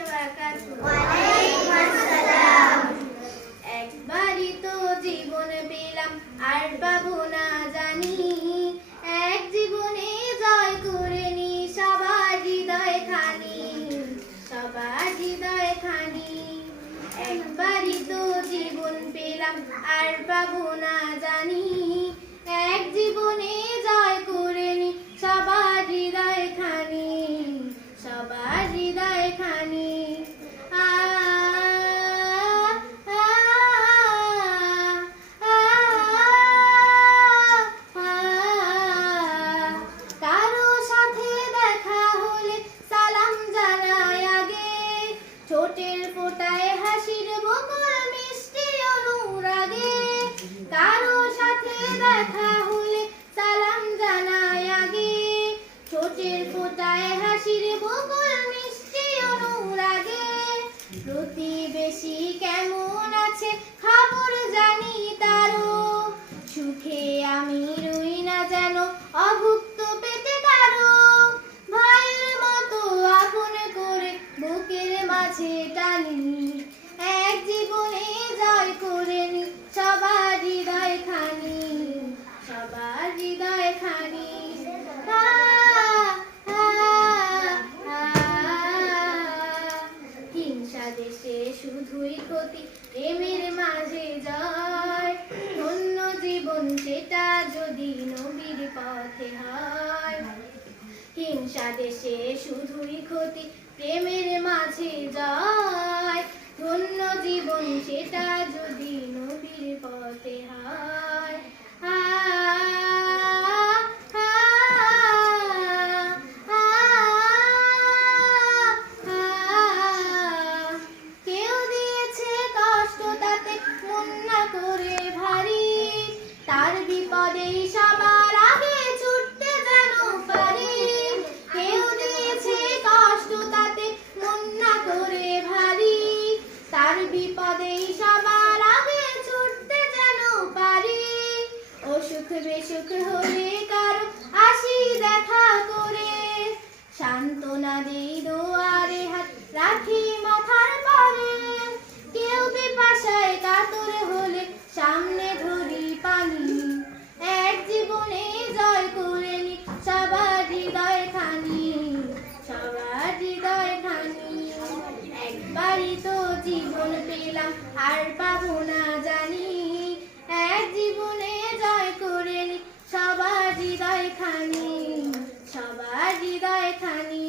ওয়ালাইকুম আসসালাম। একবারই তো জীবন পেলাম আর পাবো না জানি, এক জীবনে জয় করে নি সবার হৃদয় খানি, সবার হৃদয় খানি। একবারই তো জীবন পেলাম আর পাবো না জানি, এক জীবনে জয় করে নি সবার হৃদয় খানি, সবার হৃদয় খানি। কারো সাথে দেখা হলে সালাম জানাই আগে, ঠোঁটের ফোঁটায় হাসির বকুল মিষ্টি অনুরাগে। কারো সাথে দেখা হলে সালাম জানাই আগে, ঠোঁটের ফোঁটায় হাসির বকুল মিষ্টি অনুরাগে। প্রতিবেশী কেমন আছে খবর জানি তারও, সুখে আমি রই না যেন অভুক্ত পেতে কারো। ভাইয়ের মতো আপন করে বুকের মাঝে টানি, এক জীবনে জয় করে নি সবার হৃদয় খানি, সবার হৃদয় খানি। হিংসা দেশে শুধুই ক্ষতি, প্রেমের মাঝে জয়। ধন্য জীবন সেটা যদি নবীর পথে হয়। হিংসা দেশে শুধুই ক্ষতি, প্রেমের মাঝে জয়। ধন্য জীবন সেটা যদি নবীর পথে হয়। কেউ দিয়েছে কষ্ট তাতে মন না করে ভারী, তার বিপদেই সবার আগে ছুটতে যেন পারি। কেউ দিয়েছে কষ্ট তাতে মন না করে ভারী, তার বিপদেই সবার আগে ছুটতে যেন পারি। অসুখ বিসুখ হলে কারো আসি দেখা করে, সান্ত্বনা দেই দুয়ারে হাত রাখি মাথার পরে। কেউ পিপাসায় কাতর হলে সামনে ধরি পানি, এক জীবনে জয় করে নি সবার হৃদয় খানি, সবার হৃদয় খানি। একবারই তো জীবন পেলাম আর পাবো না জানি, এক জীবনে জয় করে নি সবার হৃদয় খানি, সবার হৃদয় খানি।